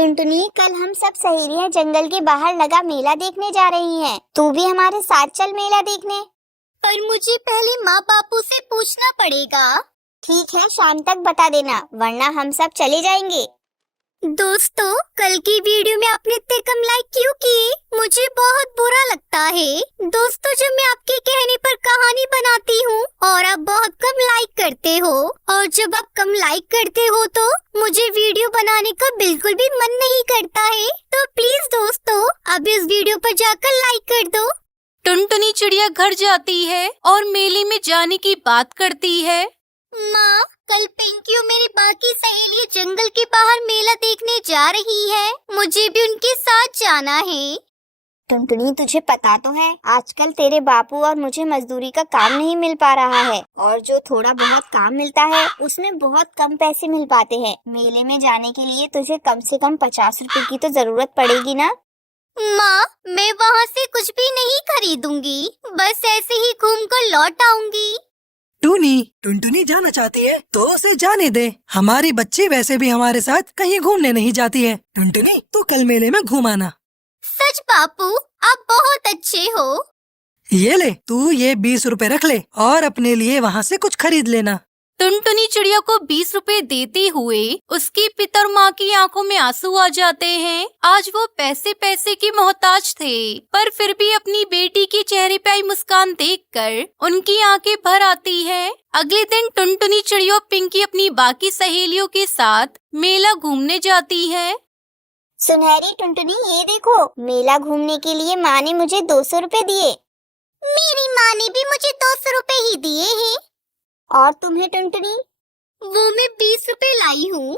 टुनटुनी, कल हम सब सहेलियां जंगल के बाहर लगा मेला देखने जा रही हैं। तू भी हमारे साथ चल मेला देखने। पर मुझे पहले माँ बापू से पूछना पड़ेगा। ठीक है, शाम तक बता देना, वरना हम सब चले जाएंगे। दोस्तों, कल की वीडियो में आपने इतने कम लाइक क्यों किए? मुझे बहुत बुरा लगता है। दोस्तों, जब मैं आपके कहने पर कहानी बनाती हूँ और आप बहुत कम लाइक करते हो, और जब आप कम लाइक करते हो तो मुझे वीडियो बनाने का बिल्कुल भी मन नहीं करता है। तो प्लीज दोस्तों, अब इस वीडियो पर जाकर लाइक कर दो। टुनटुनी चिड़िया घर जाती है और मेले में जाने की बात करती है। माँ, कल पिंकी और मेरी बाकी सहेलियां जंगल के बाहर मेला देखने जा रही है। मुझे भी उनके साथ जाना है। टुनटुनी, तुझे पता तो है आजकल तेरे बापू और मुझे मजदूरी का काम नहीं मिल पा रहा है, और जो थोड़ा बहुत काम मिलता है उसमें बहुत कम पैसे मिल पाते हैं। मेले में जाने के लिए तुझे कम से कम 50 रुपए की तो जरूरत पड़ेगी ना। माँ, मैं वहाँ से कुछ भी नहीं खरीदूंगी, बस ऐसे ही घूम कर लौट आऊंगी। टुनटुनी जाना चाहती है तो उसे जाने दे। हमारी बच्ची वैसे भी हमारे साथ कहीं घूमने नहीं जाती है। टुनटुनी, तू कल मेले में घुमाना। सच बापू, आप बहुत अच्छे हो। ये ले, तू ये 20 रुपए रख ले और अपने लिए वहाँ से कुछ खरीद लेना। टुनटुनी चिड़िया को 20 रुपए देते हुए उसकी पिता और माँ की आंखों में आंसू आ जाते हैं। आज वो पैसे पैसे की मोहताज थे, पर फिर भी अपनी बेटी के चेहरे पे आई मुस्कान देखकर उनकी आंखें भर आती है। अगले दिन टुनटुनी चिड़िया और पिंकी अपनी बाकी सहेलियों के साथ मेला घूमने जाती है। सुनहरी टुनटुनी, ये देखो, मेला घूमने के लिए माँ ने मुझे 200 रुपए दिए। मेरी माँ ने भी मुझे 200 रुपए ही दिए हैं। और तुम्हें टुनटुनी? वो मैं 20 रुपए लाई हूँ।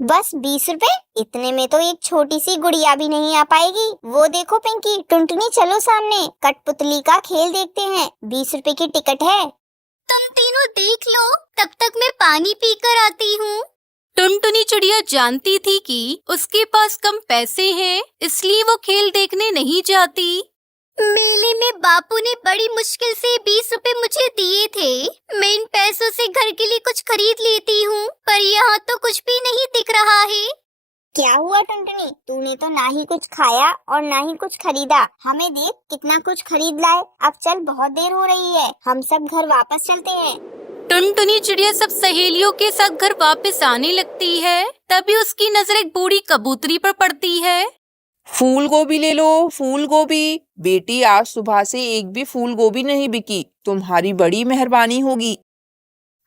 बस 20 रुपए? इतने में तो एक छोटी सी गुड़िया भी नहीं आ पाएगी। वो देखो पिंकी, टुनटुनी चलो सामने कठपुतली का खेल देखते हैं। 20 रुपए की टिकट है। तुम तीनों देख लो, तब तक मैं पानी पीकर आती हूँ। टुनटुनी चिड़िया जानती थी कि उसके पास कम पैसे हैं, इसलिए वो खेल देखने नहीं जाती। मेले में बापू ने बड़ी मुश्किल से 20 रुपए मुझे दिए थे। मैं इन पैसों से घर के लिए कुछ खरीद लेती हूँ, पर यहाँ तो कुछ भी नहीं दिख रहा है। क्या हुआ टुनटुनी? तूने तो ना ही कुछ खाया और ना ही कुछ खरीदा। हमें देख कितना कुछ खरीद लाए। अब चल, बहुत देर हो रही है, हम सब घर वापस चलते हैं। टुनटुनी चिड़िया सब सहेलियों के साथ घर वापस आने लगती है। तभी उसकी नजर एक बूढ़ी कबूतरी पर पड़ती है। फूल गोभी ले लो, फूल गोभी। बेटी, आज सुबह से एक भी फूल गोभी नहीं बिकी, तुम्हारी बड़ी मेहरबानी होगी।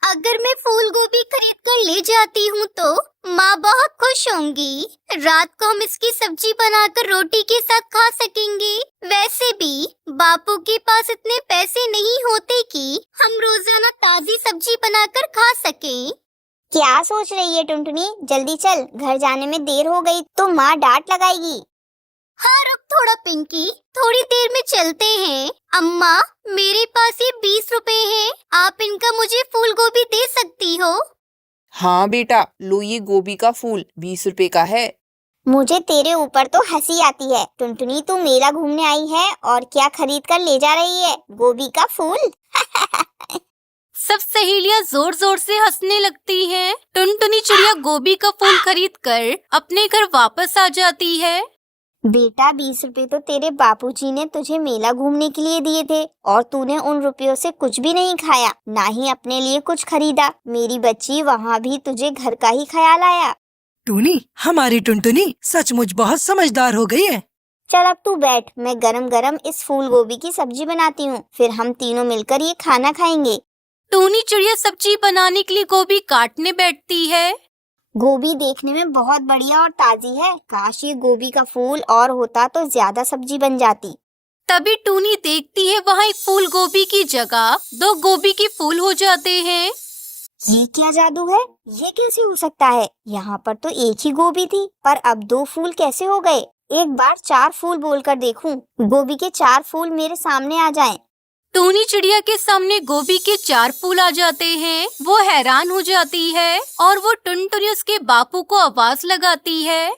अगर मैं फूल गोभी खरीद कर ले जाती हूँ तो माँ बहुत खुश होंगी। रात को हम इसकी सब्जी बनाकर रोटी के साथ खा सकेंगे। वैसे भी बापू के पास इतने पैसे नहीं होते कि हम रोजाना ताजी सब्जी बनाकर खा सकें। क्या सोच रही है टुनटुनी? जल्दी चल, घर जाने में देर हो गई तो माँ डांट लगाएगी। हाँ, रुक थोड़ा पिंकी, थोड़ी देर में चलते हैं। अम्मा, मेरे पास ये 20 रुपए हैं, आप इनका मुझे फूल गोभी दे सकती हो? हाँ बेटा, लो ये गोभी का फूल 20 रुपए का है। मुझे तेरे ऊपर तो हंसी आती है। टुनटुनी, तू मेला घूमने आई है और क्या खरीद कर ले जा रही है? गोभी का फूल? सब सहेलियां जोर जोर से हंसने लगती हैं। टुनटुनी चिड़िया गोभी का फूल खरीदकर अपने घर वापस आ जाती है। बेटा, 20 रुपए तो तेरे बापूजी ने तुझे मेला घूमने के लिए दिए थे, और तूने उन रुपयों से कुछ भी नहीं खाया, ना ही अपने लिए कुछ खरीदा। मेरी बच्ची, वहाँ भी तुझे घर का ही ख्याल आया। टूनी, हमारी टुनटुनी सचमुच बहुत समझदार हो गई है। चल अब तू बैठ, मैं गरम गरम इस फूल गोभी की सब्जी बनाती हूँ, फिर हम तीनों मिलकर ये खाना खाएंगे। टूनी चिड़िया सब्जी बनाने के लिए गोभी काटने बैठती है। गोभी देखने में बहुत बढ़िया और ताजी है। काश ये गोभी का फूल और होता तो ज्यादा सब्जी बन जाती। तभी टूनी देखती है वहाँ एक फूल गोभी की जगह 2 गोभी के फूल हो जाते हैं। ये क्या जादू है? ये कैसे हो सकता है? यहाँ पर तो एक ही गोभी थी, पर अब 2 फूल कैसे हो गए? एक बार 4 फूल बोलकर देखूं, गोभी के 4 फूल मेरे सामने आ जाएं। टूनी चिड़िया के सामने गोभी के 4 फूल आ जाते हैं। वो हैरान हो जाती है और वो टुनटुनी उसके बापू को आवाज लगाती है।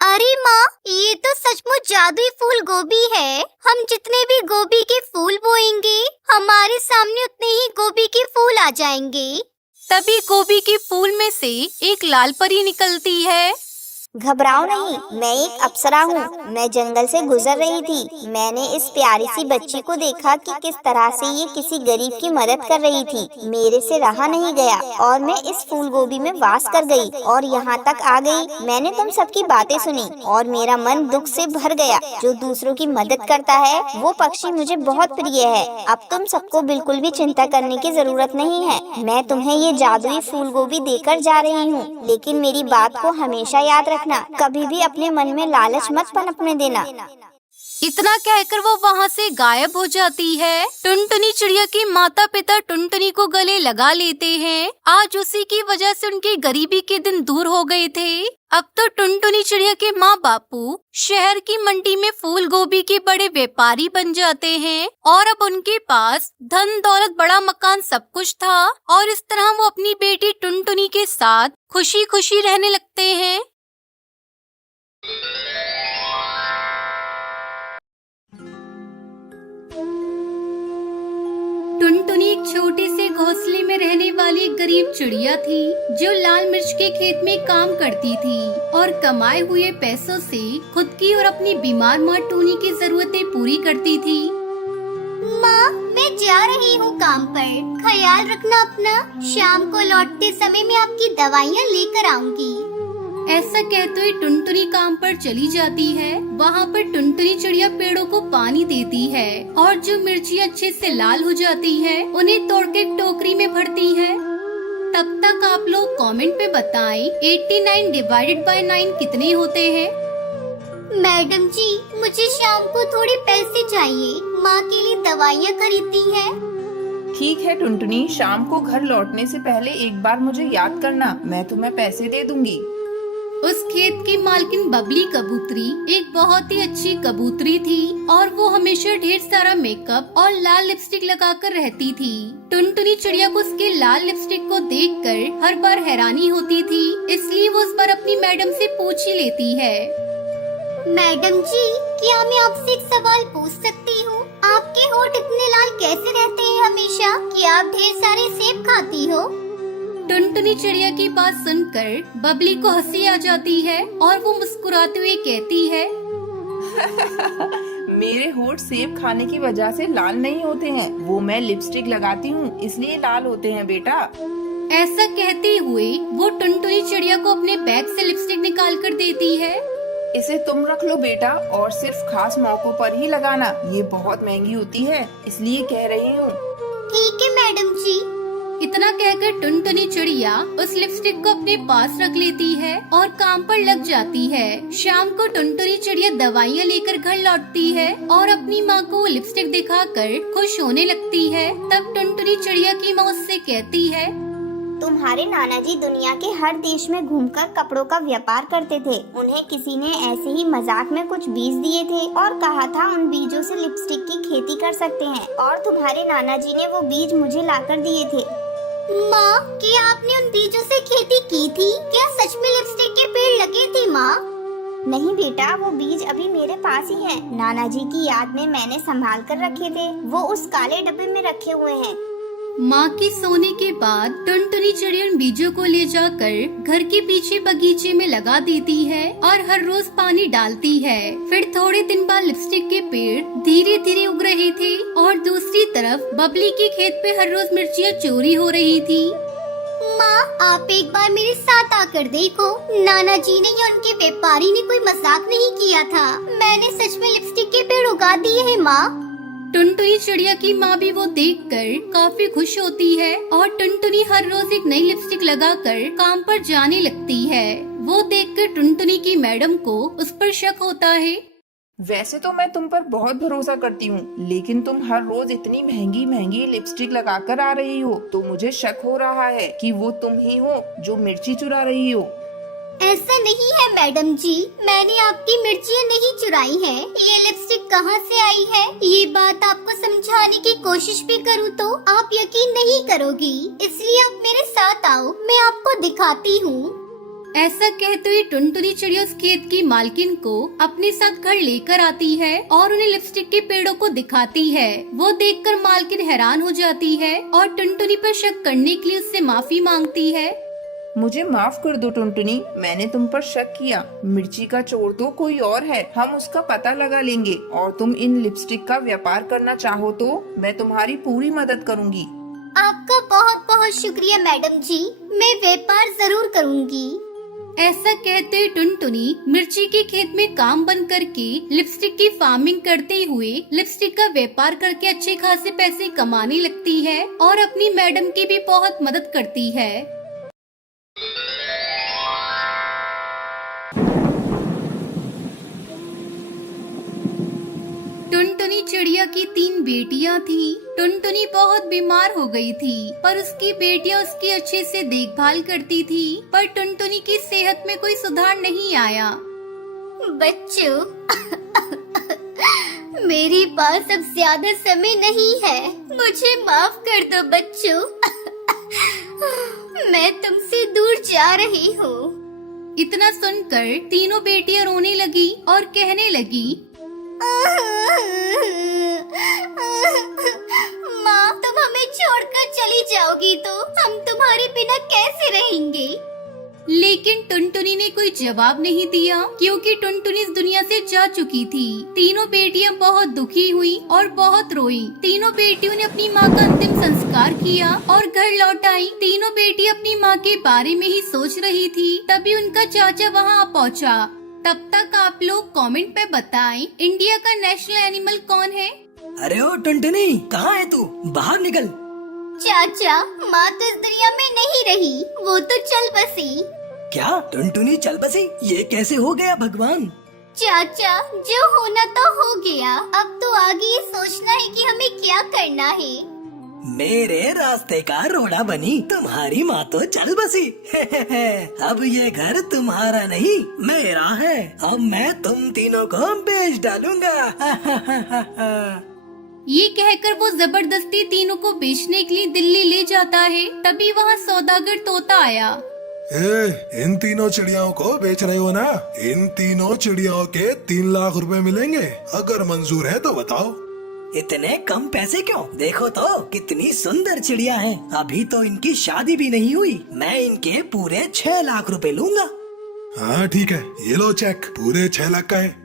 अरे माँ, ये तो सचमुच जादुई फूल गोभी है। हम जितने भी गोभी के फूल बोएंगे, हमारे सामने उतने ही गोभी के फूल आ जाएंगे। तभी गोभी के फूल में से एक लाल परी निकलती है। घबराओ नहीं, मैं एक अप्सरा हूँ। मैं जंगल से गुजर रही थी। मैंने इस प्यारी सी बच्ची को देखा कि किस तरह से ये किसी गरीब की मदद कर रही थी। मेरे से रहा नहीं गया और मैं इस फूल गोभी में वास कर गई और यहाँ तक आ गई। मैंने तुम सबकी बातें सुनी और मेरा मन दुख से भर गया। जो दूसरों की मदद करता है वो पक्षी मुझे बहुत प्रिय है। अब तुम सबको बिल्कुल भी चिंता करने की जरूरत नहीं है। मैं तुम्हें ये जादुई फूल गोभी देकर जा रही हूँ, लेकिन मेरी बात को हमेशा याद रखना। कभी भी अपने मन में लालच मत पनपने देना। इतना कहकर वो वहाँ से गायब हो जाती है। टुनटुनी चिड़िया की माता पिता टुनटुनी को गले लगा लेते हैं। आज उसी की वजह से उनकी गरीबी के दिन दूर हो गए थे। अब तो टुनटुनी चिड़िया के माँ बापू शहर की मंडी में फूल गोभी के बड़े व्यापारी बन जाते हैं और अब उनके पास धन दौलत बड़ा मकान सब कुछ था और इस तरह वो अपनी बेटी टुनटुनी के साथ खुशी खुशी रहने लगते हैं। टुनटुनी एक छोटे से घोंसले में रहने वाली एक गरीब चिड़िया थी जो लाल मिर्च के खेत में काम करती थी और कमाए हुए पैसों से खुद की और अपनी बीमार माँ टूनी की जरूरतें पूरी करती थी। माँ, मैं जा रही हूँ काम पर। ख्याल रखना अपना। शाम को लौटते समय मैं आपकी दवाइयाँ लेकर आऊंगी। ऐसा कहते हुए टुनटुनी काम पर चली जाती है। वहाँ पर टुनटुनी चिड़िया पेड़ों को पानी देती है और जो मिर्ची अच्छे से लाल हो जाती है उन्हें तोड़ के टोकरी में भरती है। तब तक आप लोग कमेंट पे बताएं 89 डिवाइडेड बाय 9 कितने होते हैं। मैडम जी, मुझे शाम को थोड़े पैसे चाहिए। माँ के लिए दवाइयाँ खरीदनी है। ठीक है टुनटुनी, शाम को घर लौटने से पहले एक बार मुझे याद करना, मैं तुम्हें पैसे दे दूंगी। उस खेत की मालकिन बबली कबूतरी एक बहुत ही अच्छी कबूतरी थी और वो हमेशा ढेर सारा मेकअप और लाल लिपस्टिक लगाकर रहती थी। टुनटुनी चिड़िया को उसके लाल लिपस्टिक को देखकर हर बार हैरानी होती थी, इसलिए वो उस बार अपनी मैडम से पूछ ही लेती है। मैडम जी, क्या मैं आपसे एक सवाल पूछ सकती हूँ? आपके होठ इतने लाल कैसे रहते हैं हमेशा? क्या आप ढेर सारे सेब खाती हो? टुनटुनी चिड़िया की बात सुनकर बबली को हंसी आ जाती है और वो मुस्कुराते हुए कहती है, मेरे होठ सेब खाने की वजह से लाल नहीं होते हैं, वो मैं लिपस्टिक लगाती हूँ इसलिए लाल होते हैं बेटा। ऐसा कहते हुए वो टुनटुनी चिड़िया को अपने बैग से लिपस्टिक निकाल कर देती है। इसे तुम रख लो बेटा और सिर्फ खास मौकों पर ही लगाना, ये बहुत महंगी होती है इसलिए कह रही हूँ। ठीक है मैडम जी। इतना कहकर टुनटुनी चिड़िया उस लिपस्टिक को अपने पास रख लेती है और काम पर लग जाती है। शाम को टुनटुनी चिड़िया दवाइयाँ लेकर घर लौटती है और अपनी माँ को लिपस्टिक दिखाकर खुश होने लगती है। तब टुनटुनी चिड़िया की माँ उससे कहती है, तुम्हारे नाना जी दुनिया के हर देश में घूमकर कपड़ों का व्यापार करते थे। उन्हें किसी ने ऐसे ही मजाक में कुछ बीज दिए थे और कहा था उन बीजों से लिपस्टिक की खेती कर सकते हैं और तुम्हारे नाना जी ने वो बीज मुझे लाकर दिए थे। माँ, क्या आपने उन बीजों से खेती की थी? क्या सच में लिपस्टिक के पेड़ लगे थे माँ? नहीं बेटा, वो बीज अभी मेरे पास ही हैं। नाना जी की याद में मैंने संभाल कर रखे थे। वो उस काले डब्बे में रखे हुए हैं। माँ की सोने के बाद टुनटुनी चिड़िया उन बीजों को ले जाकर घर के पीछे बगीचे में लगा देती है और हर रोज पानी डालती है। फिर थोड़े दिन बाद लिपस्टिक के पेड़ धीरे धीरे उग रहे थे और दूसरी तरफ बबली के खेत पे हर रोज मिर्चियाँ चोरी हो रही थी। माँ, आप एक बार मेरे साथ आकर देखो। नाना जी ने या उनके व्यापारी ने कोई मजाक नहीं किया था। मैंने सच में लिपस्टिक के पेड़ उगा दिए हैं माँ। टुनटुनी चिड़िया की माँ भी वो देखकर काफी खुश होती है और टुनटुनी हर रोज एक नई लिपस्टिक लगाकर काम पर जाने लगती है। वो देखकर टुनटुनी की मैडम को उस पर शक होता है। वैसे तो मैं तुम पर बहुत भरोसा करती हूँ, लेकिन तुम हर रोज इतनी महंगी महंगी लिपस्टिक लगाकर आ रही हो तो मुझे शक हो रहा है कि वो तुम ही हो जो मिर्ची चुरा रही हो। ऐसा नहीं है मैडम जी, मैंने आपकी मिर्चियाँ नहीं चुराई हैं। ये लिपस्टिक कहाँ से आई है, ये बात आपको समझाने की कोशिश भी करूँ तो आप यकीन नहीं करोगी। इसलिए आप मेरे साथ आओ, मैं आपको दिखाती हूँ। ऐसा कहते हुए टुनटुनी चिड़िया उस खेत की मालकिन को अपने साथ घर लेकर आती है और उन्हें लिपस्टिक के पेड़ों को दिखाती है। वो देखकर मालकिन हैरान हो जाती है और टुनटुनी पर शक करने के लिए उससे माफी मांगती है। मुझे माफ कर दो टुनटुनी, मैंने तुम पर शक किया। मिर्ची का चोर तो कोई और है, हम उसका पता लगा लेंगे। और तुम इन लिपस्टिक का व्यापार करना चाहो तो मैं तुम्हारी पूरी मदद करूँगी। आपका बहुत बहुत शुक्रिया मैडम जी, मैं व्यापार जरूर करूँगी। ऐसा कहते टुनटुनी मिर्ची के खेत में काम बंद करके लिपस्टिक की फार्मिंग करते हुए लिपस्टिक का व्यापार करके अच्छे खासे पैसे कमाने लगती है और अपनी मैडम की भी बहुत मदद करती है। टुनटुनी चिड़िया की 3 बेटियां थी। टुनटुनी बहुत बीमार हो गई थी, पर उसकी बेटियां उसकी अच्छे से देखभाल करती थी। पर टुनटुनी की सेहत में कोई सुधार नहीं आया। बच्चों, मेरे पास अब ज्यादा समय नहीं है, मुझे माफ कर दो बच्चों। मैं तुमसे दूर जा रही हूँ। इतना सुनकर तीनों बेटियां रोने लगी और कहने लगी, माँ, तुम हमें छोड़कर चली जाओगी तो हम तुम्हारे बिना कैसे रहेंगे? लेकिन टुनटुनी ने कोई जवाब नहीं दिया, क्योंकि टुनटुनी इस दुनिया से जा चुकी थी। तीनों बेटियां बहुत दुखी हुई और बहुत रोई। तीनों बेटियों ने अपनी माँ का अंतिम संस्कार किया और घर लौट आई। तीनों बेटी अपनी माँ के बारे में ही सोच रही थी, तभी उनका चाचा वहाँ आ पहुँचा। तब तक आप लोग कमेंट पे बताएं, इंडिया का नेशनल एनिमल कौन है? अरे ओ टुनटुनी, कहाँ है तू? बाहर निकल। चाचा, माँ तो इस दुनिया में नहीं रही, वो तो चल बसी। क्या टुनटुनी चल बसी? ये कैसे हो गया भगवान? चाचा, जो होना तो हो गया, अब तो आगे ये सोचना है कि हमें क्या करना है। मेरे रास्ते का रोड़ा बनी तुम्हारी माँ तो चल बसी। अब ये घर तुम्हारा नहीं, मेरा है। अब मैं तुम तीनों को बेच डालूंगा। ये कहकर वो जबरदस्ती तीनों को बेचने के लिए दिल्ली ले जाता है। तभी वहाँ सौदागर तोता आया। इन तीनों चिड़ियाओं को बेच रहे हो ना? इन तीनों चिड़ियाओं के 3 लाख रुपए मिलेंगे, अगर मंजूर है तो बताओ। इतने कम पैसे क्यों? देखो तो कितनी सुंदर चिड़िया हैं। अभी तो इनकी शादी भी नहीं हुई। मैं इनके पूरे 6 लाख रुपए लूंगा। हाँ ठीक है, ये लो चेक, पूरे 6 लाख का है।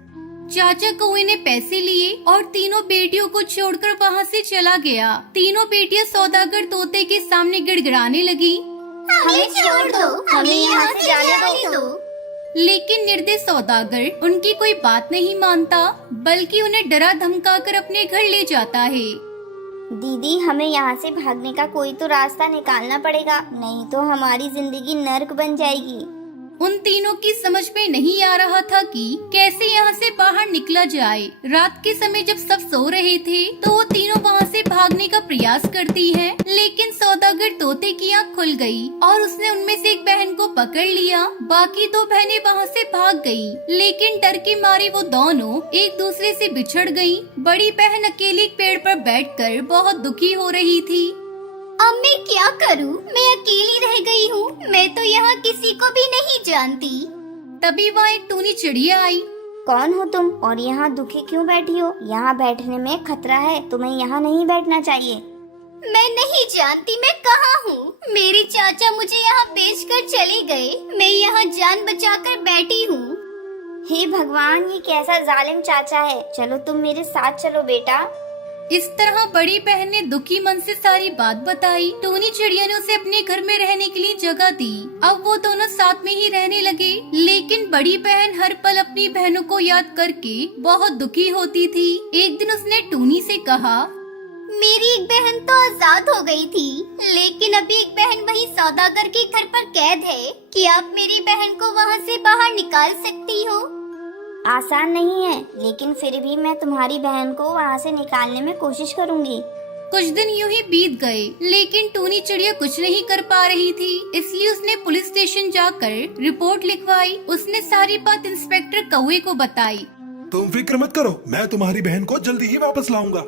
चाचा कौए ने पैसे लिए और तीनों बेटियों को छोड़कर वहाँ से चला गया। तीनों बेटियां सौदागर तोते के सामने गिड़गिड़ाने लगी। हमें छोड़ दो, हमें यहाँ से जाने दो। लेकिन निर्दयी सौदागर उनकी कोई बात नहीं मानता, बल्कि उन्हें डरा धमका कर अपने घर ले जाता है। दीदी, हमें यहाँ से भागने का कोई तो रास्ता निकालना पड़ेगा, नहीं तो हमारी जिंदगी नर्क बन जाएगी। उन तीनों की समझ में नहीं आ रहा था कि कैसे यहाँ से बाहर निकला जाए। रात के समय जब सब सो रहे थे तो वो तीनों वहाँ से भागने का प्रयास करती हैं, लेकिन सौदागर तोते की आँख खुल गई और उसने उनमें से एक बहन को पकड़ लिया। बाकी 2 बहनें वहाँ से भाग गई, लेकिन डर के मारे वो दोनों एक दूसरे से बिछड़ गई। बड़ी बहन अकेली एक पेड़ पर बैठकर बहुत दुखी हो रही थी। अब मैं क्या करूं? मैं अकेली रह गई हूँ। मैं तो यहाँ किसी को भी नहीं जानती। तभी वहाँ एक टूनी चिड़िया आई। कौन हो तुम और यहाँ दुखी क्यों बैठी हो? यहाँ बैठने में खतरा है, तुम्हें यहाँ नहीं बैठना चाहिए। मैं नहीं जानती मैं कहाँ हूँ। मेरे चाचा मुझे यहाँ बेचकर चले गए, मैं यहाँ जान बचाकर बैठी हूँ। हे भगवान, ये कैसा जालिम चाचा है। चलो तुम मेरे साथ चलो बेटा। इस तरह बड़ी बहन ने दुखी मन से सारी बात बताई। टूनी चिड़िया ने उसे अपने घर में रहने के लिए जगह दी। अब वो दोनों साथ में ही रहने लगे, लेकिन बड़ी बहन हर पल अपनी बहनों को याद करके बहुत दुखी होती थी। एक दिन उसने टूनी से कहा, मेरी एक बहन तो आजाद हो गई थी, लेकिन अभी एक बहन वही सौदागर के घर पर कैद है। कि आप मेरी बहन को वहाँ से बाहर निकाल सकती हो? आसान नहीं है, लेकिन फिर भी मैं तुम्हारी बहन को वहाँ से निकालने में कोशिश करूँगी। कुछ दिन यूं ही बीत गए, लेकिन टूनी चिड़िया कुछ नहीं कर पा रही थी। इसलिए उसने पुलिस स्टेशन जाकर रिपोर्ट लिखवाई। उसने सारी बात इंस्पेक्टर कौवे को बताई। तुम फिक्र मत करो, मैं तुम्हारी बहन को जल्दी ही वापस लाऊंगा।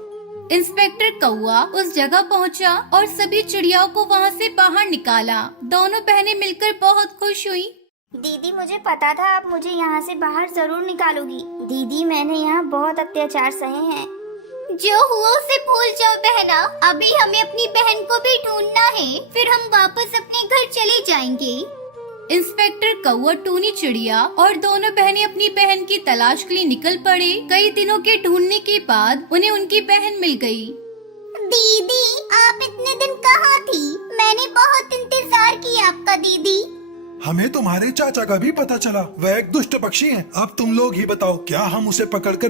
इंस्पेक्टर कौवा उस जगह पहुंचा और सभी चिड़ियाओं को वहां से बाहर निकाला। दोनों बहनें मिलकर बहुत खुश हुई। दीदी, मुझे पता था आप मुझे यहाँ से बाहर जरूर निकालोगी। दीदी, मैंने यहाँ बहुत अत्याचार सहे हैं। जो हुआ उसे भूल जाओ बहना, अभी हमें अपनी बहन को भी ढूंढना है, फिर हम वापस अपने घर चले जाएंगे। इंस्पेक्टर कौआ, टूनी चिड़िया और दोनों बहनें अपनी बहन की तलाश के लिए निकल पड़े। कई दिनों के ढूंढने के बाद उन्हें उनकी बहन मिल गई। दीदी, आप इतने दिन कहाँ थी? मैंने बहुत इंतजार किया आपका दीदी। हमें तुम्हारे चाचा का भी पता चला, वह एक दुष्ट पक्षी है। अब तुम लोग ही बताओ, क्या हम उसे पकड़कर